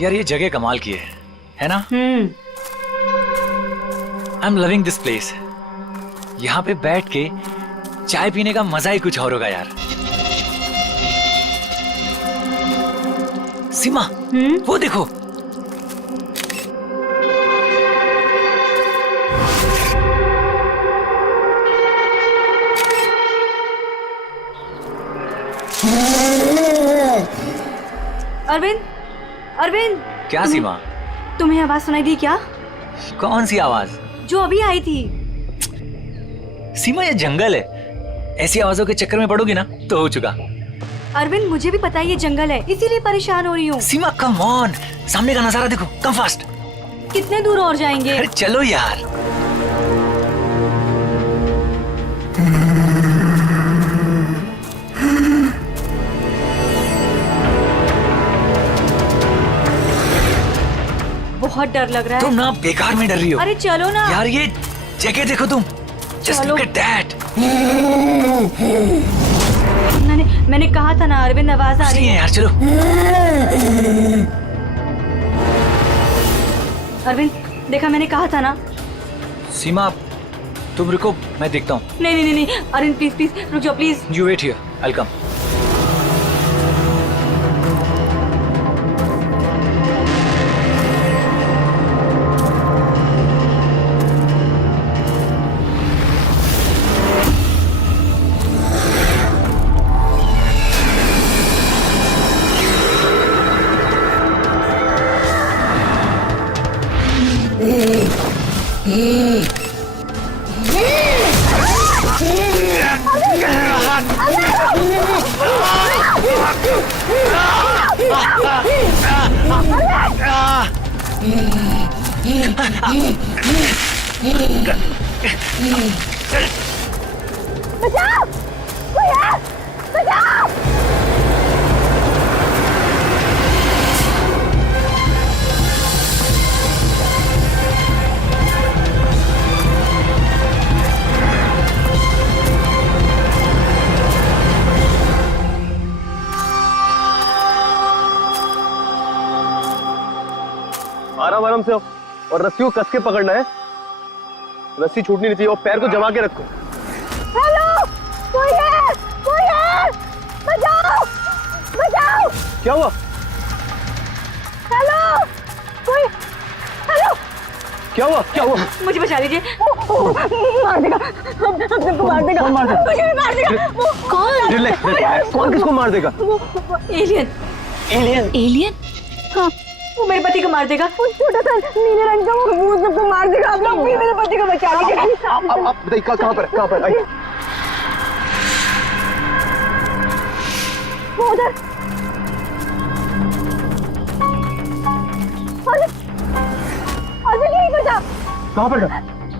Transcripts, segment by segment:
यार ये जगह कमाल की है ना? I am loving this place. यहाँ पे बैठ के चाय पीने का मजा ही कुछ और होगा यार। सीमा, वो देखो। अरविंद, अरविंद। क्या सीमा? तुम्हें आवाज सुनाई दी क्या? कौन सी आवाज? जो अभी आई थी। सीमा ये जंगल है, ऐसी आवाजों के चक्कर में पड़ोगी ना तो हो चुका। अरविंद मुझे भी पता है ये जंगल है, इसीलिए परेशान हो रही हूँ। सीमा कम ऑन, सामने का नजारा देखो, कम फास्ट। कितने दूर और जाएंगे? अरे चलो यार। बहुत डर लग रहा है। तुम ना बेकार में डर रही हो। अरे चलो ना यार, ये जगह देखो तुम। Just look at that. मैंने कहा था ना अरविंद, आवाज आ रही है। यार चलो। अरविंद देखा, मैंने कहा था ना। सीमा तुम रुको, मैं देखता हूँ। नहीं अरविंद प्लीज प्लीज रुक जाओ please. You wait here, I'll come. बचाओ! कोई है! बचाओ! आराम आराम से हो और रस्सी को कस के पकड़ना है। रस्सी छूटनी नहीं चाहिए और पैर को जमा के रखो। हेलो, कोई है! कोई है! बचाओ! बचाओ! क्या हुआ? हेलो, कोई! हेलो, क्या हुआ? क्या हुआ? मुझे बचा लीजिए। मार देगा, हम सबको मार देगा। कौन मार देगा? मुझे भी मार देगा। वो कौन? रिलैक्स। कौन किसको मार देगा? एलियन। एलियन? एलियन? हाँ, वो मेरे पति को मार देगा। वो छोटा सा नीले रंग का वो सबको मार देगा। आप लोग भी मेरे पति को बचा लीजिए। आप बताइए कहाँ पर? कहाँ पर? आइए। वो उधर। अरविंद यहीं पर था। कहाँ पर?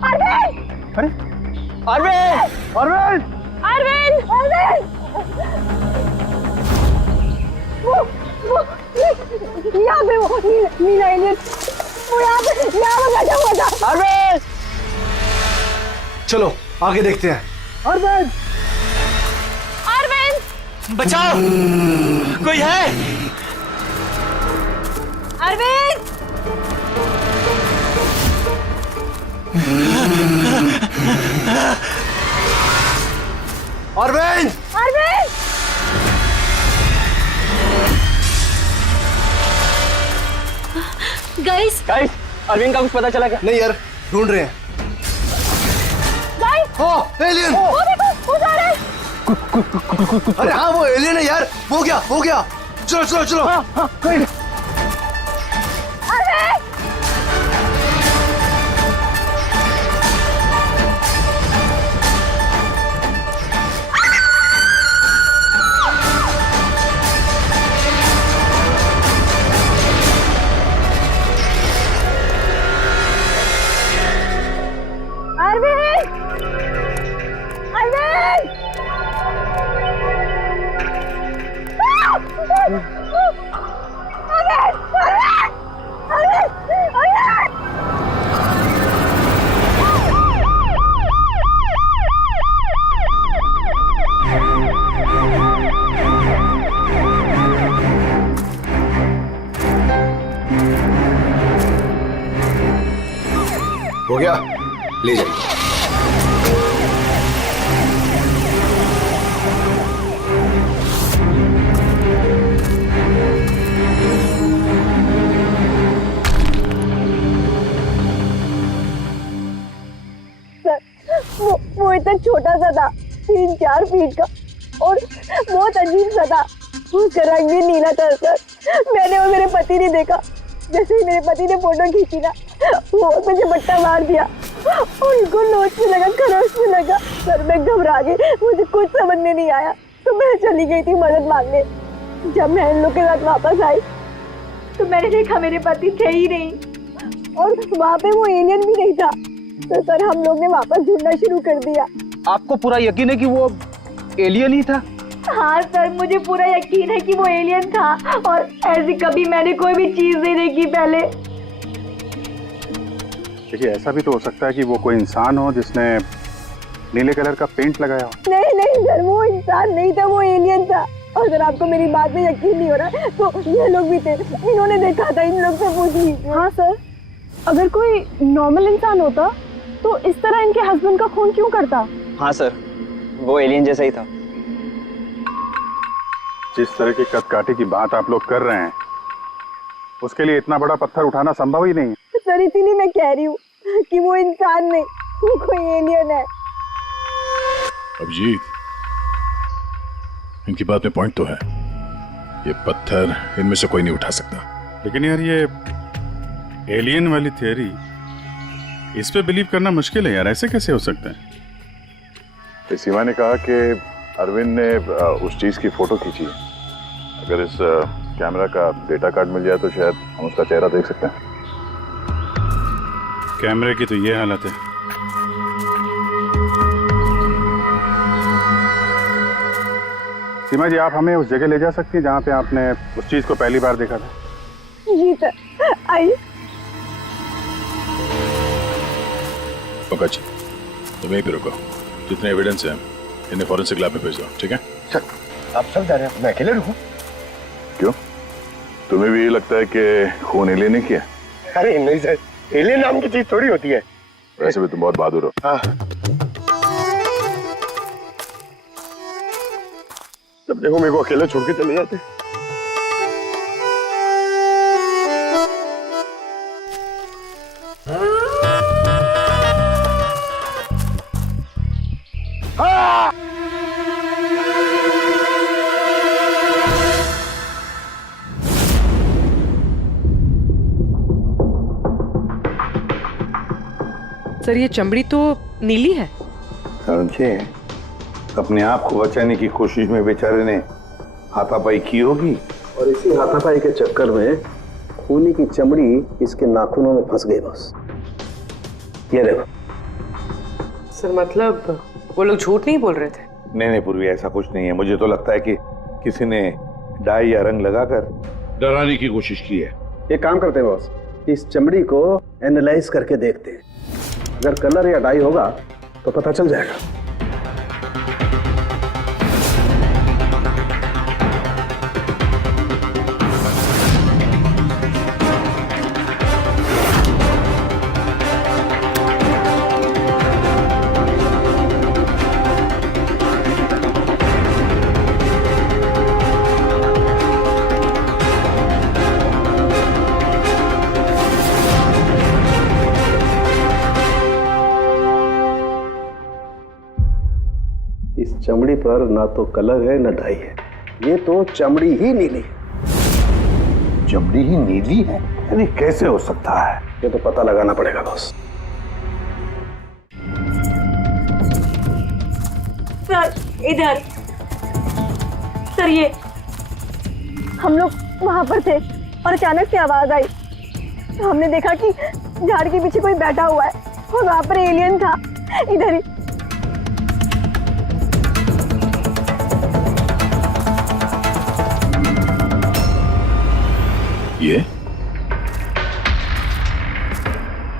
अरविंद! अरे अरविंद! अरविंद! अरविंद! अरविंद! वो यहाँ पे वो नीला एलियन, वो यहाँ पे बैठा हुआ था। अरविंद! चलो आगे देखते हैं। अरविंद! अरविंद! बचाओ, कोई है? अरविंद! अरविंद! अरविंद! गाइस, अरविंद का कुछ पता चला क्या? नहीं यार, ढूंढ रहे हैं। गाइस! ओ एलियन! वो देखो, वो जा रहा है। अरे हाँ वो एलियन है यार। वो गया। चलो चलो चलो। हाँ, कोई नहीं। अरविंद! गया, ले जाइए। वो इतना छोटा सा था, 3-4 फीट का, और बहुत अजीब सा था। उसका रंग भी नीला था सर। मैंने और मेरे पति ने देखा, जैसे ही मेरे पति ने फोटो खींची ना, वो मुझे बट्टा मार दिया और उनको नोच में लगा, खरोच में लगा। सर मैं घबरा गई, मुझे कुछ समझ में नहीं आया, तो मैं चली गई थी मदद मांगने। जब मैं इन लोग के साथ वापस आई तो मैंने देखा मेरे पति थे ही नहीं, और वहाँ पे वो एलियन भी नहीं था। तो सर हम लोग ने वापस ढूंढना शुरू कर दिया। आपको पूरा यकीन है कि वो एलियन ही था? हाँ सर, मुझे पूरा यकीन है कि वो एलियन था, और ऐसी कभी मैंने कोई भी चीज नहीं देखी पहले। देखिए, ऐसा भी तो हो सकता है कि वो कोई इंसान हो जिसने नीले कलर का पेंट लगाया हो। नहीं सर, वो इंसान नहीं था, वो एलियन था। और अगर आपको मेरी बात में यकीन नहीं हो रहा तो ये लोग भी थे, इन्होंने देखा था, इन लोग से पूछ लीजिए। हाँ सर, अगर कोई नॉर्मल इंसान होता तो इस तरह इनके हस्बैंड का खून क्यों करता? हाँ सर, वो एलियन जैसा ही था। जिस तरह की कदकाठी की बात आप लोग कर रहे हैं, उसके लिए इतना बड़ा पत्थर उठाना संभव ही नहीं है। सर इसीलिए मैं कह रही हूँ कि वो इंसान नहीं, वो कोई एलियन है। अभिजीत, इनकी बात में पॉइंट तो है। ये पत्थर इनमें से कोई नहीं उठा सकता। लेकिन यार, ये एलियन वाली थियरी, इस पे बिलीव करना मुश्किल है यार। ऐसे कैसे हो सकता है? सीमा ने कहा कि अरविंद ने उस चीज की फोटो खींची है। अगर इस कैमरा का डेटा कार्ड मिल जाए तो शायद हम उसका चेहरा देख सकते हैं। कैमरे की तो ये हालत है। सीमा जी, आप हमें उस जगह ले जा सकती हैं जहाँ पे आपने उस चीज को पहली बार देखा था? जी सर, आइए। पंकज, तुम यहीं पे रुको। जितने एविडेंस हैं इन्हें फॉरेंसिक लैब में भेज दो, ठीक है? सर, आप सब जा रहे हैं, मैं अकेले रुकूं? क्यों, तुम्हें भी ये लगता है कि खून एलियन ने किया? अरे नहीं सर, एलियन नाम की चीज थोड़ी होती है। वैसे भी तुम बहुत बहादुर हो। हाँ, तब देखो मेरे को अकेले छोड़ के चले जाते। सर ये चमड़ी तो नीली है। समझे, अपने आप को बचाने की कोशिश में बेचारे ने हाथापाई की होगी, और इसी हाथापाई के चक्कर में खूनी की चमड़ी इसके नाखूनों में फंस गई। बस ये देखो। सर मतलब वो लोग झूठ नहीं बोल रहे थे? नहीं पूर्वी, ऐसा कुछ नहीं है। मुझे तो लगता है कि किसी ने डाई या रंग लगाकर डराने की कोशिश की है। एक काम करते हैं बॉस, इस चमड़ी को एनालाइज करके देखते हैं। अगर कलर या डाई होगा तो पता चल जाएगा। इस चमड़ी पर ना तो कलर है ना डाई है, ये तो चमड़ी ही नीली है। चमड़ी ही नीली है? यानी कैसे हो सकता है? ये तो पता लगाना पड़ेगा बॉस। सर इधर। सर ये हम लोग वहां पर थे और अचानक से आवाज आई, तो हमने देखा कि झाड़ के पीछे कोई बैठा हुआ है और वहां पर एलियन था, इधर ही। ये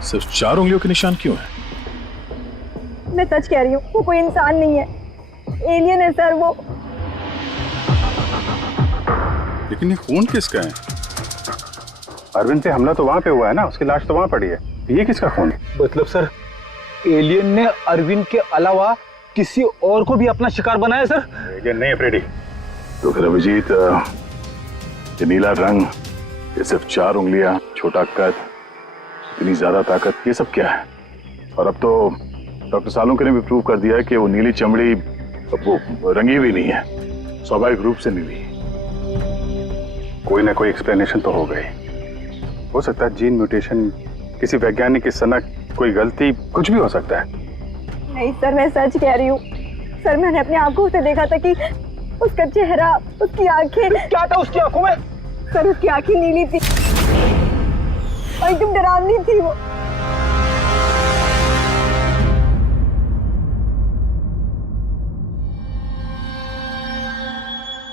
सिर्फ 4 उंगलियों के निशान क्यों है? मैं सच कह रही हूँ, वो कोई इंसान नहीं है, एलियन है सर वो। लेकिन ये खून किसका है? अरविंद पे हमला तो वहां पे हुआ है ना, उसकी लाश तो वहां पड़ी है। ये किसका खून है? मतलब सर, एलियन ने अरविंद के अलावा किसी और को भी अपना शिकार बनाया सर। एलियन नहीं है फ्रेडी। तो फिर अभिजीत, ये नीला रंग, ये सिर्फ 4 उंगलियां, छोटा कद, इतनी ज्यादा ताकत, ये सब क्या है? और अब तो डॉक्टर सालुंके ने भी प्रूव कर दिया है कि वो नीली चमड़ी वो रंगी भी नहीं है, स्वाभाविक रूप से नीली। कोई ना कोई एक्सप्लेनेशन तो हो गई। हो सकता है जीन म्यूटेशन, किसी वैज्ञानिक की सनक, कोई गलती, कुछ भी हो सकता है। नहीं सर, मैं सच कह रही हूँ सर। मैंने अपनी आंखों से देखा था कि उसका चेहरा, उसकी आंखें। क्या था उसकी आंखों में? सर उसकी आंखें नीली थी और एकदम डरावनी थी वो।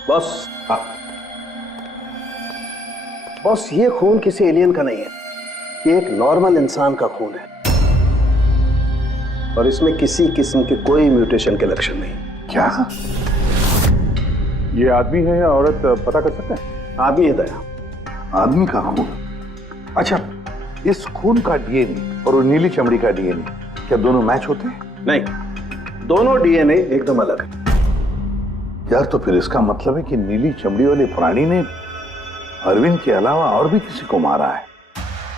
बॉस, बॉस, ये खून किसी एलियन का नहीं है, ये एक नॉर्मल इंसान का खून है और इसमें किसी किस्म के कोई म्यूटेशन के लक्षण नहीं। क्या? ये आदमी है या औरत पता कर सकते हैं? आदमी है दया। आदमी का खून? अच्छा, इस खून का डीएनए और वो नीली चमड़ी का डीएनए क्या दोनों मैच होते हैं? नहीं, दोनों डीएनए एकदम अलग है। यार, तो फिर इसका मतलब है कि नीली चमड़ी वाले प्राणी ने अरविंद के अलावा और भी किसी को मारा है।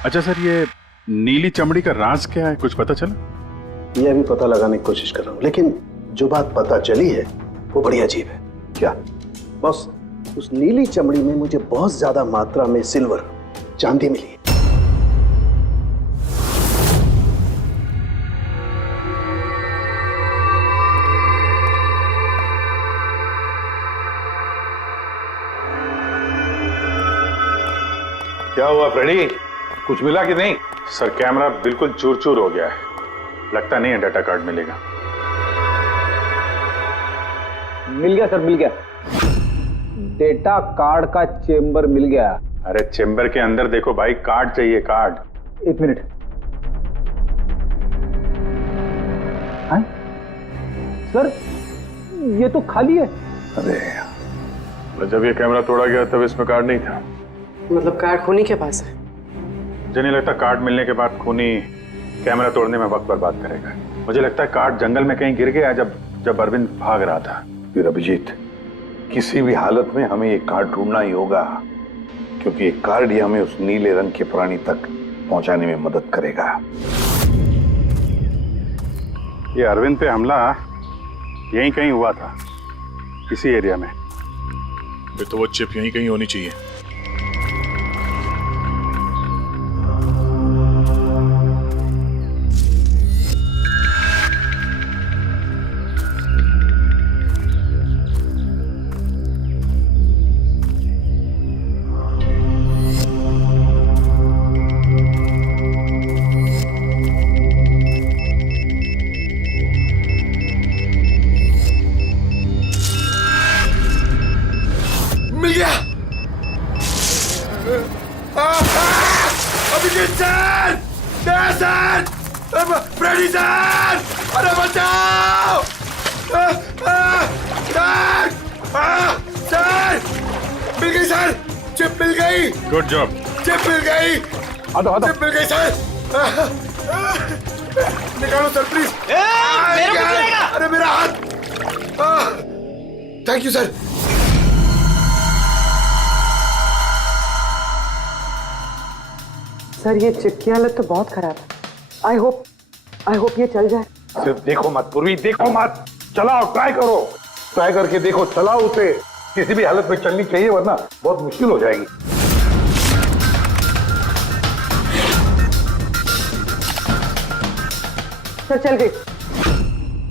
अच्छा सर, ये नीली चमड़ी का राज क्या है, कुछ पता चला? ये अभी पता लगाने की कोशिश कर रहा हूं, लेकिन जो बात पता चली है वो बड़ी अजीब है। क्या? बॉस, उस नीली चमड़ी में मुझे बहुत ज्यादा मात्रा में सिल्वर, चांदी मिली है। क्या हुआ फ्रेडी, कुछ मिला कि नहीं? सर, कैमरा बिल्कुल चूर चूर हो गया है, लगता नहीं है डाटा कार्ड मिलेगा। मिल गया सर, मिल गया। डेटा कार्ड का चेंबर मिल गया। अरे चेंबर के अंदर देखो भाई, कार्ड चाहिए, कार्ड। 1 मिनट। हाँ? सर, ये तो खाली है। अरे जब ये कैमरा तोड़ा गया तब इसमें कार्ड नहीं था। मतलब कार्ड खूनी के पास है? मुझे नहीं लगता कार्ड मिलने के बाद खूनी कैमरा तोड़ने में वक्त बर्बाद करेगा। मुझे लगता है कार्ड जंगल में कहीं गिर गया जब अरविंद भाग रहा था। फिर अभिजीत, किसी भी हालत में हमें ये कार्ड ढूंढना ही होगा, क्योंकि ये कार्ड ही हमें उस नीले रंग के प्राणी तक पहुंचाने में मदद करेगा। ये अरविंद पे हमला यहीं कहीं हुआ था, इसी एरिया में। फिर तो वो चिप यहीं कहीं होनी चाहिए। मिल गया। Abhijit sir, sir, Freddy sir, अरे बचाओ! सर, मिल गई सर, चिप मिल गई। Good job. चिप मिल गई। चिप मिल गई सर। निकालो सर प्लीज। अरे मेरा हाथ। Thank you sir. सर, ये चिप की हालत तो बहुत खराब है। आई होप ये चल जाए। सिर्फ देखो मत पूर्वी, देखो मत, चलाओ, ट्राई करो, ट्राई करके देखो, चलाओ उसे। किसी भी हालत में चलनी चाहिए, वरना बहुत मुश्किल हो जाएगी। सर चल गई।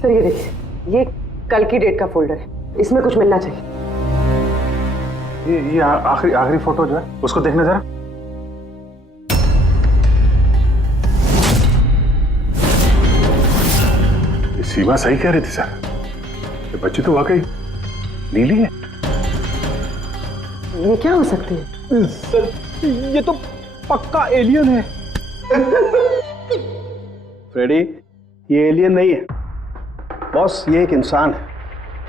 सर ये देखिए, ये कल की डेट का फोल्डर है, इसमें कुछ मिलना चाहिए। ये आखिरी फोटो जो है उसको देखना जरा। सीमा सही कह रही थी सर, ये बच्ची तो वाकई नीली है। ये क्या हो सकती है? सर, ये तो पक्का एलियन है। फ्रेडी, ये एलियन नहीं है बॉस, ये एक इंसान है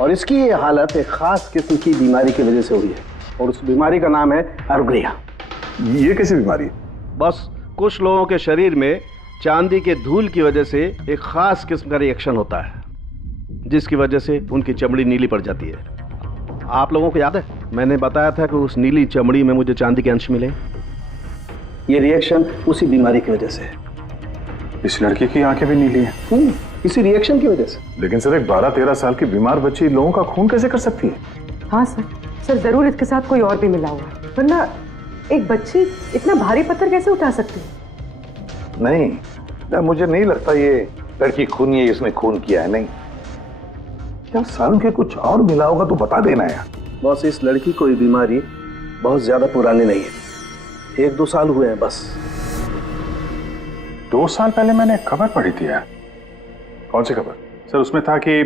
और इसकी ये हालत एक खास किस्म की बीमारी की वजह से हुई है और उस बीमारी का नाम है अर्ग्रिया। ये कैसी बीमारी है? बस कुछ लोगों के शरीर में चांदी के धूल की वजह से एक खास किस्म का रिएक्शन होता है, जिसकी वजह से उनकी चमड़ी नीली पड़ जाती है। आप लोगों को याद है मैंने बताया था कि उस नीली चमड़ी में मुझे चांदी के अंश मिले। ये रिएक्शन उसी बीमारी की वजह से है। इस लड़की की आंखें भी नीली हैं। इसी रिएक्शन की वजह से। लेकिन सर एक 12-13 साल की बीमार बच्ची लोगों का खून कैसे कर सकती है? हाँ सर जरूर इसके साथ कोई और भी मिला हुआ है, वरना एक बच्ची इतना भारी पत्थर कैसे उठा सकती है? नहीं, मुझे नहीं लगता ये लड़की खून है, इसने खून किया है। नहीं यार, सालों के कुछ और मिला होगा तो बता देना यार। बॉस, इस लड़की को ये बीमारी बहुत ज्यादा पुरानी नहीं है, 1-2 साल हुए हैं बस। 2 साल पहले मैंने एक खबर पढ़ी थी यार। कौन सी खबर? सर उसमें था कि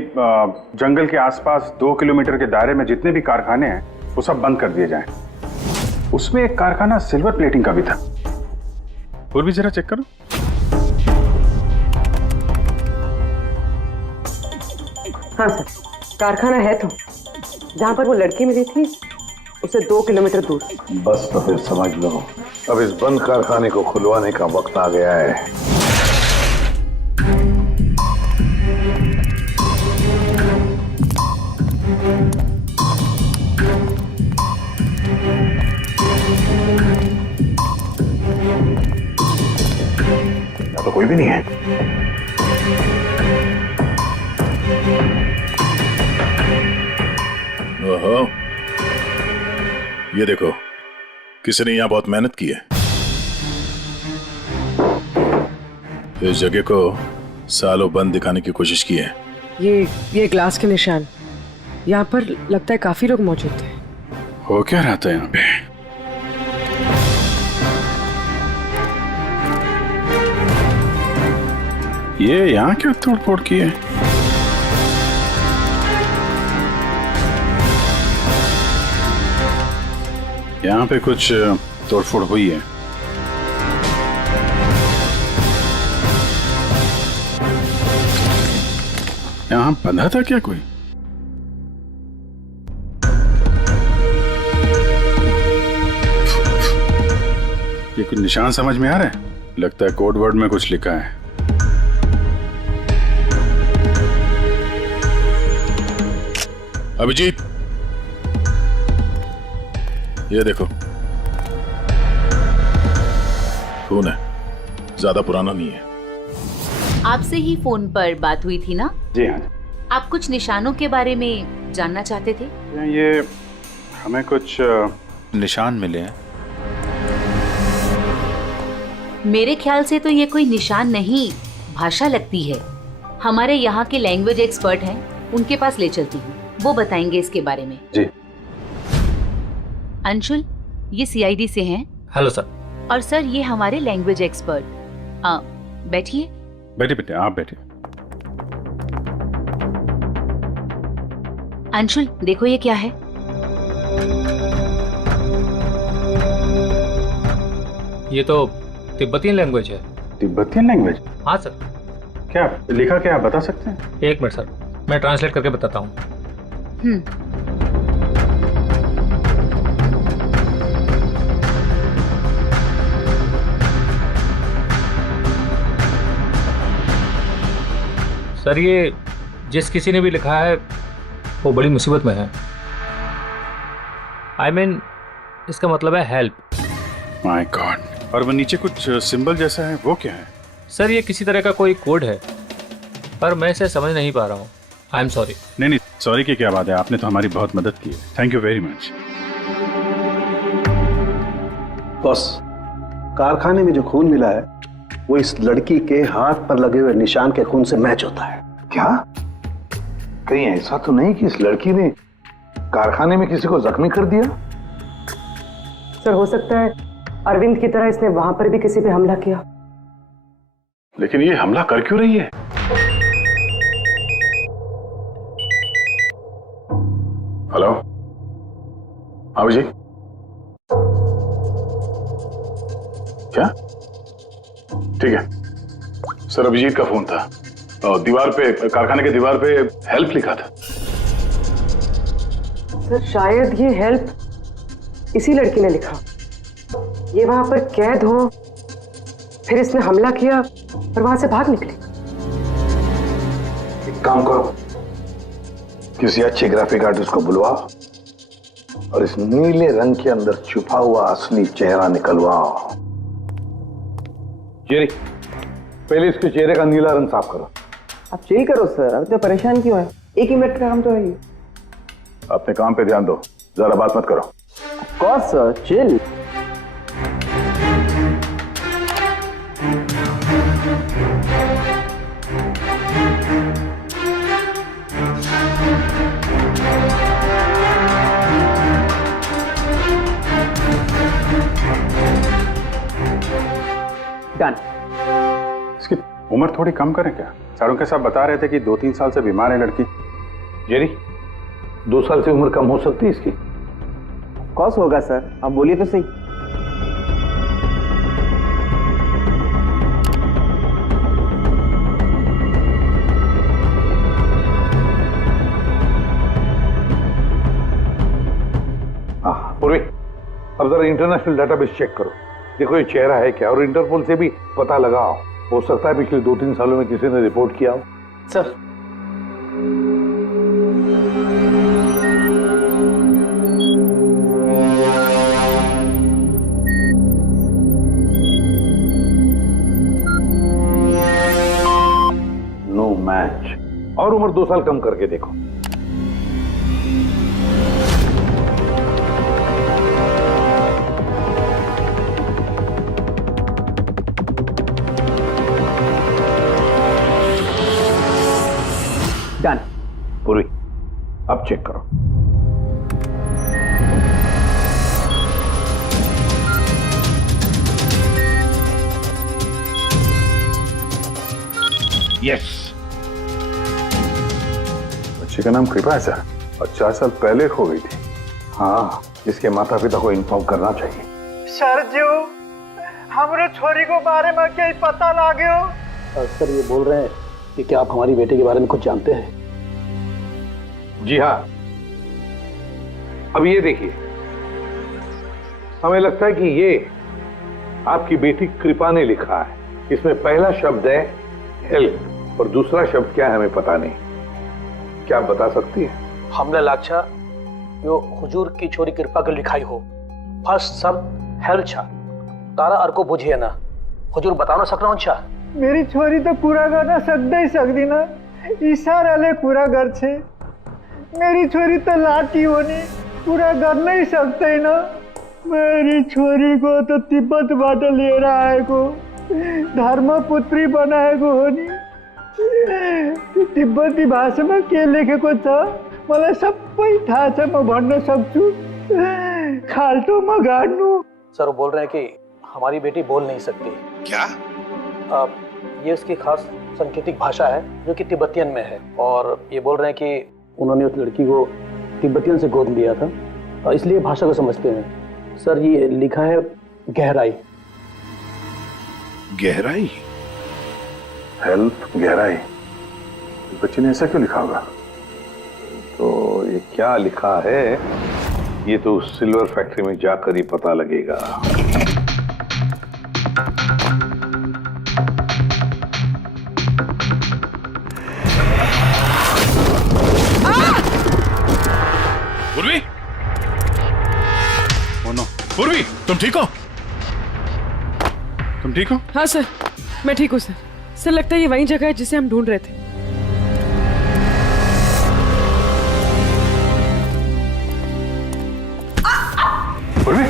जंगल के आसपास 2 किलोमीटर के दायरे में जितने भी कारखाने हैं वो सब बंद कर दिए जाएं। उसमें एक कारखाना सिल्वर प्लेटिंग का भी था। और भी जरा चेक करो। हाँ सर, कारखाना है तो जहाँ पर वो लड़की मिली थी उसे 2 किलोमीटर दूर। बस तो फिर समझ लो, अब इस बंद कारखाने को खुलवाने का वक्त आ गया है। तो कोई भी नहीं है। ओहो, ये देखो, किसी ने यहाँ बहुत मेहनत की है। इस जगह को सालों बंद दिखाने की कोशिश की है। ये ग्लास के निशान, यहाँ पर लगता है काफी लोग मौजूद थे। हो क्या रहा था यहाँ पे? ये यहाँ क्या तोड़-फोड़ की है? यहाँ पे कुछ तोड़फोड़ हुई है। यहाँ बंधा था क्या कोई? ये कुछ निशान समझ में आ रहा है? लगता है कोड वर्ड में कुछ लिखा है। अभिजीत, ये देखो, खून है, ज्यादा पुराना नहीं है। आपसे ही फोन पर बात हुई थी ना? जी हाँ। आप कुछ निशानों के बारे में जानना चाहते थे? ये हमें कुछ निशान मिले हैं। मेरे ख्याल से तो ये कोई निशान नहीं, भाषा लगती है। हमारे यहाँ के लैंग्वेज एक्सपर्ट हैं, उनके पास ले चलती हूँ, वो बताएंगे इसके बारे में। जी। अंशुल, ये सीआईडी से हैं। Hello sir. और सर ये हमारे लैंग्वेज एक्सपर्ट। बैठिए। बैठिए बेटे, आप बैठिए। अंशुल देखो ये क्या है। ये तो तिब्बतियन लैंग्वेज है। Tibetan language? हाँ सर। क्या लिखा, क्या आप बता सकते हैं? 1 मिनट सर, मैं ट्रांसलेट करके बताता हूँ। सर ये जिस किसी ने भी लिखा है वो बड़ी मुसीबत में है। I mean, इसका मतलब है हेल्प। My God. और वो नीचे कुछ सिंबल जैसा है, वो क्या है? सर ये किसी तरह का कोई कोड है, पर मैं इसे समझ नहीं पा रहा हूँ। I am sorry. नहीं, सॉरी की क्या बात है, आपने तो हमारी बहुत मदद की है। Thank you very much. Boss, कारखाने में जो खून मिला है वो इस लड़की के हाथ पर लगे हुए निशान के खून से मैच होता है। क्या? कहीं ऐसा तो नहीं कि इस लड़की ने कारखाने में किसी को जख्मी कर दिया? सर हो सकता है अरविंद की तरह इसने वहां पर भी किसी पे हमला किया। लेकिन ये हमला कर क्यों रही है? हेलो, हाँ जी। क्या? ठीक है सर, अभिजीत का फोन था। दीवार पे, कारखाने के दीवार पे हेल्प लिखा था। सर शायद ये हेल्प इसी लड़की ने लिखा। ये वहां पर कैद हो, फिर इसने हमला किया और वहां से भाग निकले। एक काम करो, किसी अच्छे ग्राफिक आर्टिस्ट को बुलवाओ और इस नीले रंग के अंदर छुपा हुआ असली चेहरा निकलवाओ। जेरी, पहले इसके चेहरे का नीला रंग साफ करो। आप चिल करो सर, अब तो परेशान क्यों है? 1 ही मिनट का काम तो है ये। अपने काम पे ध्यान दो, ज्यादा बात मत करो। Of course sir, chill. Done. इसकी उम्र थोड़ी कम करें क्या? सारों के साथ बता रहे थे कि 2-3 साल से बीमार है लड़की। जेरी, 2 साल से उम्र कम हो सकती है इसकी? कॉस होगा सर, आप बोलिए तो सही। हाँ पूर्वी, अब जरा इंटरनेशनल डेटाबेस चेक करो, देखो ये चेहरा है क्या, और इंटरपोल से भी पता लगाओ, हो सकता है पिछले 2-3 सालों में किसी ने रिपोर्ट किया हो। सर नो मैच, और उम्र 2 साल कम करके देखो। डन। पूरी, अब चेक करो। यस, बच्चे का नाम कृपा है सर, और 4 साल पहले हो गई थी। हाँ, इसके माता पिता को इन्फॉर्म करना चाहिए। सर जी, हमारे छोरी को बारे में क्या पता लागे हो? सर ये बोल रहे हैं कि क्या आप हमारी बेटे के बारे में कुछ जानते हैं? जी हाँ, अब ये देखिए, हमें लगता है कि ये आपकी बेटी कृपा ने लिखा है। इसमें पहला शब्द है हेल्प और दूसरा शब्द क्या है हमें पता नहीं। क्या आप बता सकती हैं? हमने लाक्षा यो हुजूर की छोरी कृपा के लिखाई हो, फर्स्ट शब्द हेल्प छा, तारा अर्को बुझिए ना, हुजूर बता ना सकना छा। मेरी छोरी तो पूरा करना सकता ही सकती ना, इशारा ले पूरा घर छे। मेरी छोरी तो लाठी होनी पूरा कर नहीं सकते ना। मेरी छोरी को तो तिब्बत बाटे ले रहा है को, धर्मपुत्री बनाए को होनी। तिब्बती भाषा में के लेखे को छ मलाई सबै थाहा छ, म भन्न सक्छु। खाल्टो म गाड्नु। सर वो बोल रहे हैं कि हमारी बेटी बोल नहीं सकती। क्या? ये उसकी खास सांकेतिक भाषा है जो कि तिब्बतियन में है, और ये बोल रहे हैं कि उन्होंने उस लड़की को तिब्बतियन से गोद लिया था, इसलिए भाषा को समझते हैं। सर ये लिखा है गहराई। गहराई? हेल्प, गहराई, बच्चे ने ऐसा क्यों लिखा होगा? तो ये क्या लिखा है, ये तो सिल्वर फैक्ट्री में जाकर ही पता लगेगा। पूर्वी, पूर्वी, तुम ठीक हो? तुम ठीक हो? हाँ सर, मैं ठीक हूँ सर। सर लगता है ये वही जगह है जिसे हम ढूंढ रहे थे। पूर्वी,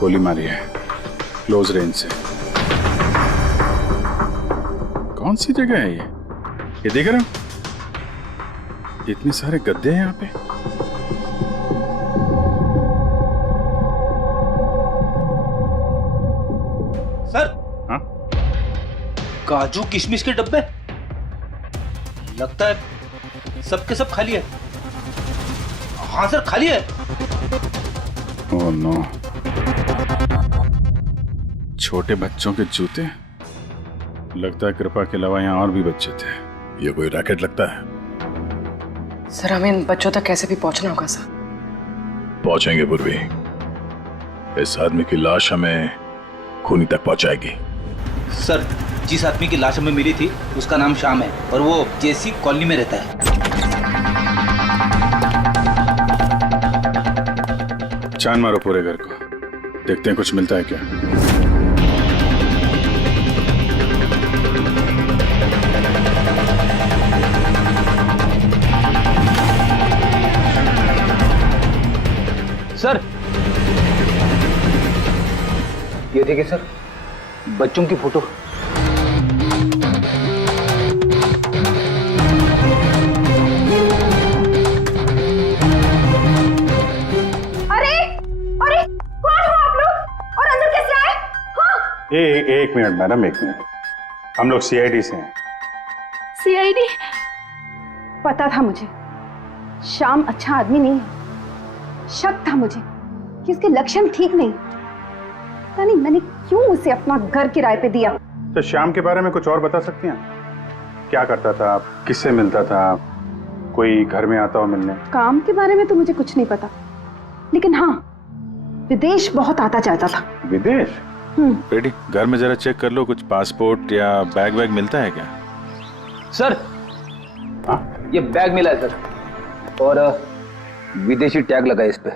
गोली मारी है क्लोज रेंज से। कौन सी जगह है ये देख रहे हो? इतने सारे गद्दे हैं यहाँ पे। सर, हाँ? काजू किशमिश के डब्बे, लगता है सब के सब खाली है। हाँ सर, खाली है। ओह नो, छोटे बच्चों के जूते। लगता है कृपा के अलावा यहाँ और भी बच्चे थे। ये कोई रैकेट लगता है। सर हमें इन बच्चों तक कैसे भी पहुंचना होगा सर। पहुंचेंगे पूर्वी। इस आदमी की लाश हमें खूनी तक पहुंचाएगी। सर जिस आदमी की लाश हमें मिली थी उसका नाम श्याम है और वो जेसी कॉलोनी में रहता है। छान मारो पूरे घर को, देखते हैं कुछ मिलता है क्या। सर ये देखिए सर, बच्चों की फोटो। एक मिनट मैडम, एक मिनट। हम लोग सीआईडी से हैं। सीआईडी? पता था मुझे श्याम अच्छा आदमी नहीं है। शक था मुझे कि उसके लक्षण ठीक नहीं। पता नहीं मैंने क्यों उसे अपना घर किराए पे दिया। तो श्याम के बारे में कुछ और बता सकती हैं? क्या करता था, किससे मिलता था, कोई घर में आता हो मिलने? काम के बारे में तो मुझे कुछ नहीं पता, लेकिन हाँ विदेश बहुत आता जाता था। विदेश? बेटी घर में जरा चेक कर लो, कुछ पासपोर्ट या बैग वैग मिलता है क्या? सर ये बैग मिला है सर, और विदेशी टैग लगा है इस पे।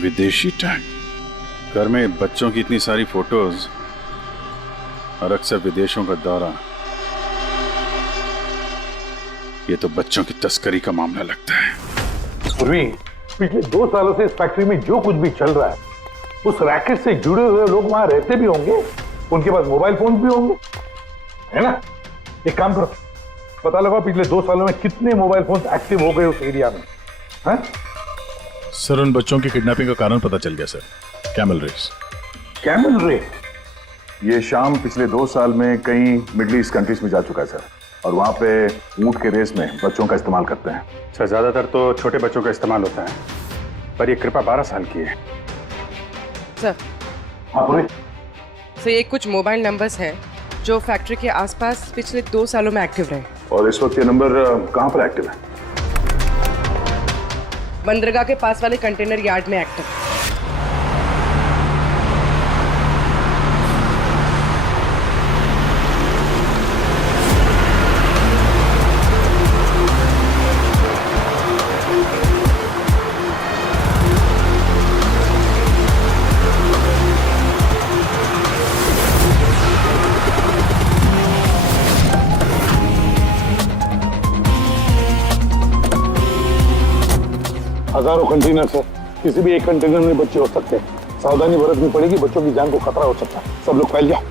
विदेशी टैग? घर में बच्चों की इतनी सारी फोटोज और अक्सर विदेशों का दौरा, ये तो बच्चों की तस्करी का मामला लगता है। पूर्वी, पिछले 2 सालों से इस फैक्ट्री में जो कुछ भी चल रहा है, उस रैकेट से जुड़े हुए लोग वहां रहते भी होंगे, उनके पास मोबाइल फोन भी होंगे, है ना? एक काम करो, पता लगाओ पिछले 2 सालों में कितने मोबाइल फोन एक्टिव हो गए उस एरिया में। है सर उन बच्चों की किडनैपिंग का कारण पता चल गया sir. Camel race. Camel race? ये शाम पिछले 2 साल में कई मिडिल ईस्ट कंट्रीज में जा चुका है सर, और वहां पे ऊंट के रेस में बच्चों का इस्तेमाल करते हैं सर। ज्यादातर तो छोटे बच्चों का इस्तेमाल होता है, पर ये कृपा 12 साल की है। सर हाँ पूरी। सर ये कुछ मोबाइल नंबर्स हैं जो फैक्ट्री के आसपास पिछले 2 सालों में एक्टिव रहे। और इस वक्त ये नंबर कहां पर एक्टिव है? बंदरगाह के पास वाले कंटेनर यार्ड में एक्टिव। हजारों कंटेनर है, किसी भी एक कंटेनर में बच्चे हो सकते हैं। सावधानी बरतनी पड़ेगी, बच्चों की जान को खतरा हो सकता है। सब लोग फैल जाओ।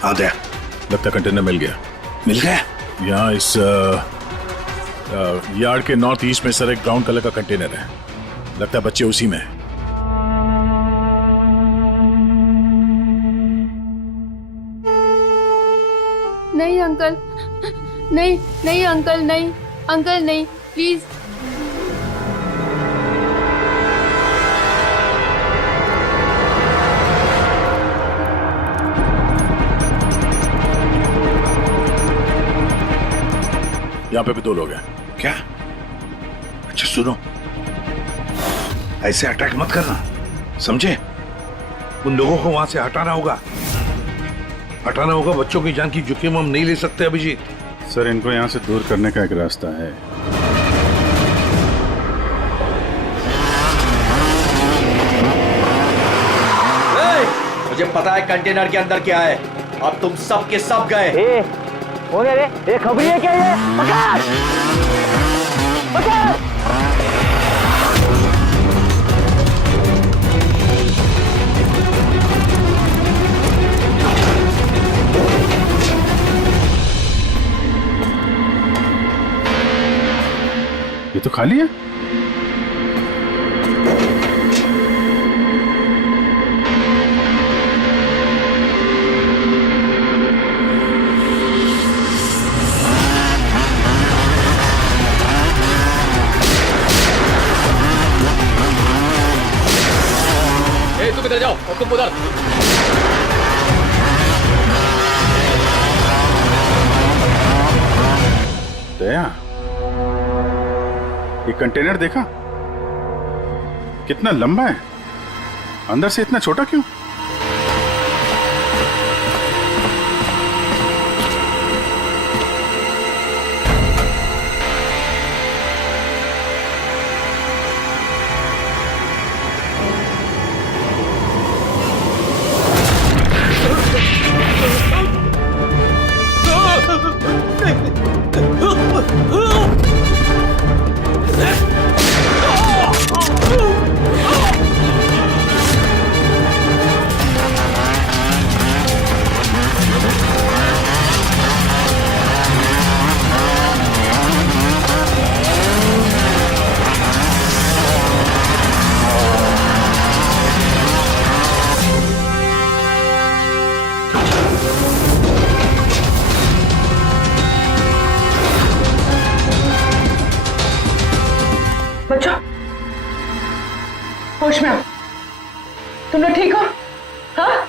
हाँ दया, लगता कंटेनर मिल गया। मिल गया? यहाँ इस यार्ड के नॉर्थ ईस्ट में सर एक ब्राउन कलर का कंटेनर है, लगता है बच्चे उसी में हैं। नहीं अंकल, नहीं नहीं अंकल, नहीं अंकल, नहीं प्लीज। यहाँ पे भी 2 लोग हैं। क्या? अच्छा सुनो, ऐसे अटैक मत करना, समझे? उन लोगों को वहां से हटाना होगा। हटाना होगा। बच्चों की जान की जोखिम हम नहीं ले सकते अभिजीत। सर, इनको यहाँ से दूर करने का एक रास्ता है। मुझे पता है कंटेनर के अंदर क्या है। अब तुम सब के सब गए। हो गया रे, ये खबरी है क्या ये? पकड़! पकड़! ये तो खाली है। तुम इधर जाओ और तुम उधर। दया, ये कंटेनर देखा कितना लंबा है, अंदर से इतना छोटा क्यों? बच्चों, होश में आओ। तुम लोग ठीक हो? हाँ?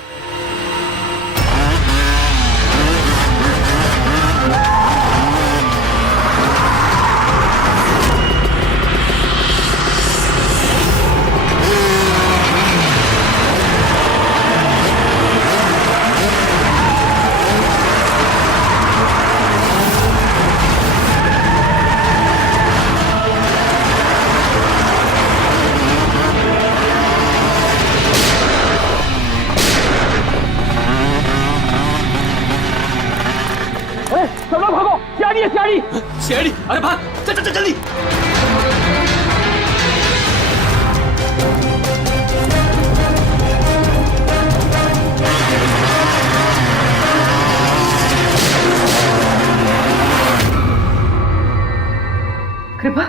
सब लोग भागो, सियाड़ी है सियाड़ी। सियाड़ी, अरे भाग, चल चल चल जल्दी। कृपा,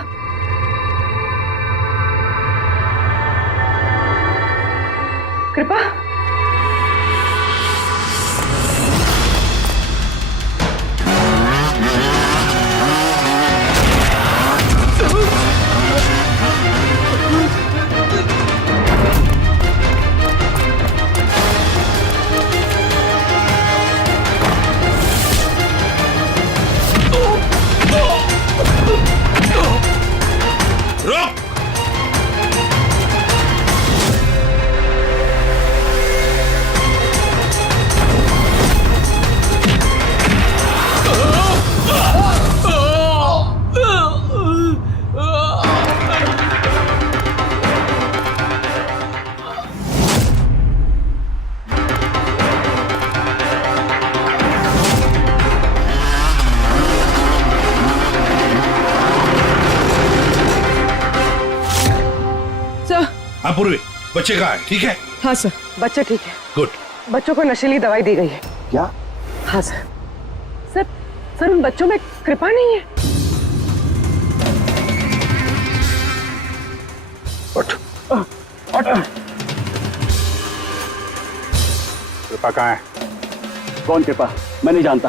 कृपा, रोक। हाँ पूर्वी, बच्चे कहाँ है? ठीक है? हाँ सर, बच्चे ठीक है। गुड। बच्चों को नशीली दवाई दी गई है। क्या? हाँ सर। सर, सर उन बच्चों में कृपा नहीं है। उठ। कृपा कहाँ है? कौन कृपा? मैं नहीं जानता।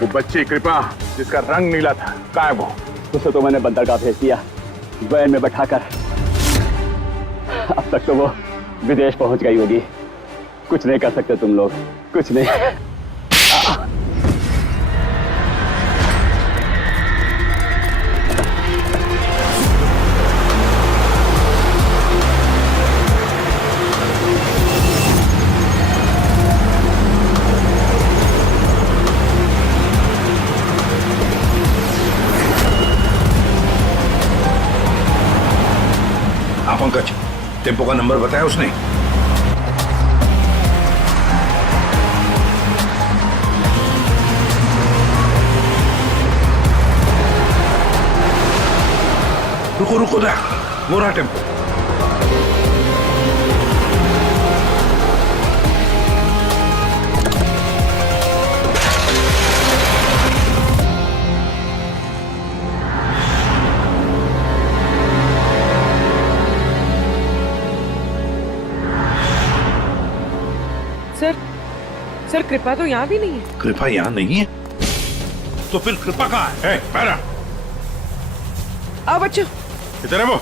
वो बच्ची कृपा जिसका रंग नीला था, कहाँ है वो? उसे तो मैंने बंदरगाह भेज दिया, वैन में बैठाकर। अब तक तो वो विदेश पहुंच गई होगी। कुछ नहीं कर सकते तुम लोग, कुछ नहीं। टेम्पो का नंबर बताया उसने? रुको रुको ना, वो रहा टेम्पो। सर कृपा तो यहाँ भी नहीं है। कृपा यहाँ नहीं है तो फिर कृपा कहाँ है? पैरा आओ बच्चों। किधर है वो?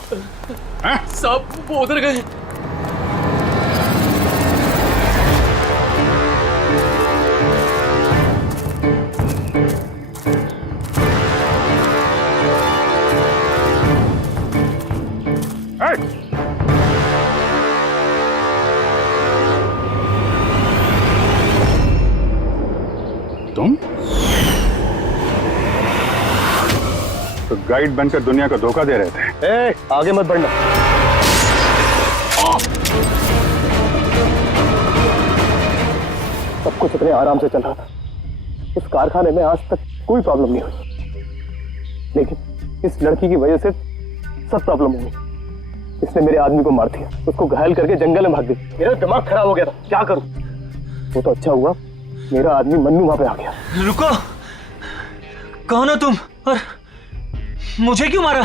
सब वो उधर गए। तुम तो गाइड बनकर दुनिया को धोखा दे रहे थे। आगे मत बढ़ना। सब कुछ इतने आराम से चल रहा था। इस कारखाने में आज तक कोई प्रॉब्लम नहीं हुई, लेकिन इस लड़की की वजह से सब प्रॉब्लम हुई। इसने मेरे आदमी को मार दिया, उसको घायल करके जंगल में भाग गई। मेरा दिमाग खराब हो गया था, क्या करूं? वो तो अच्छा हुआ मेरा आदमी मन्नू वहां पे आ गया। रुको, कौन हो तुम और मुझे क्यों मारा?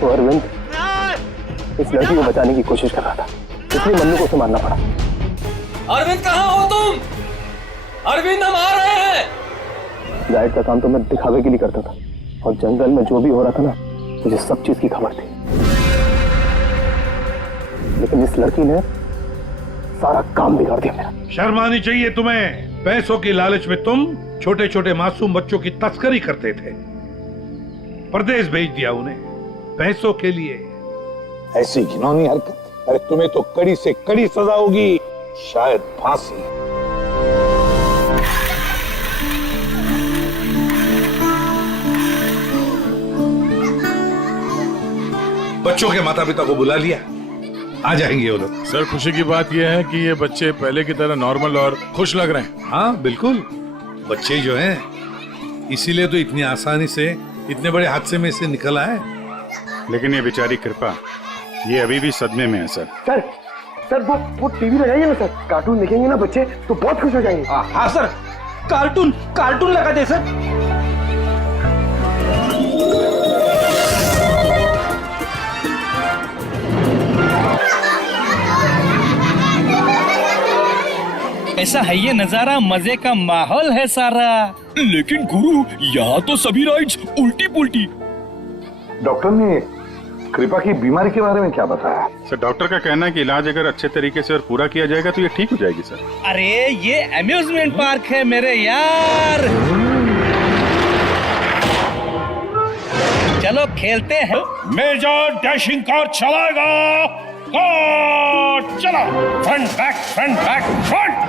तो अरविंद इस लड़की को बचाने की कोशिश कर रहा था, इसलिए मन्नू को उसे मारना पड़ा। अरविंद कहाँ हो तुम? अरविंद हम आ रहे हैं। गाइड का काम तो मैं दिखावे के लिए करता था, और जंगल में जो भी हो रहा था ना, मुझे सब चीज की खबर थी। लेकिन इस लड़की ने सारा काम बिगाड़ दिया मेरा। शर्म आनी चाहिए तुम्हें। पैसों की लालच में तुम छोटे छोटे मासूम बच्चों की तस्करी करते थे, परदेश भेज दिया उन्हें पैसों के लिए। ऐसी घिनौनी हरकत, अरे तुम्हें तो कड़ी से कड़ी सजा होगी, शायद फांसी। बच्चों के माता पिता को बुला लिया, आ जाएंगे वो लोग। सर खुशी की बात यह है कि ये बच्चे पहले की तरह नॉर्मल और खुश लग रहे हैं। हाँ बिल्कुल, बच्चे जो हैं इसीलिए तो इतनी आसानी से इतने बड़े हादसे में से निकल आए। लेकिन ये बेचारी कृपा, ये अभी भी सदमे में है सर। सर वो टीवी लगाइए ना सर, कार्टून देखेंगे ना बच्चे तो बहुत खुश हो जाएंगे। हाँ सर, कार्टून लगा दे सर। ऐसा है ये नजारा, मजे का माहौल है सारा। लेकिन गुरु यहाँ तो सभी राइड्स उल्टी पुल्टी। डॉक्टर ने कृपा की बीमारी के बारे में क्या बताया? सर डॉक्टर का कहना है कि इलाज अगर अच्छे तरीके से और पूरा किया जाएगा तो ये ठीक हो जाएगी सर। अरे ये अम्यूजमेंट पार्क है मेरे यार, चलो खेलते हैं। मेजर डैशिंग कार चलाएगा। चलो, front back front back front.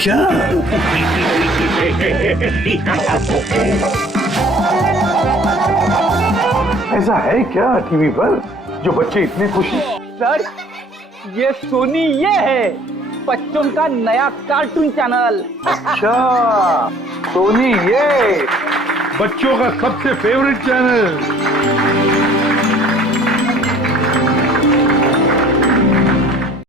क्या? ऐसा है क्या टीवी पर जो बच्चे इतने खुश हैं? सर ये सोनी ये है बच्चों का नया कार्टून चैनल। अच्छा सोनी ये बच्चों का सबसे फेवरेट चैनल।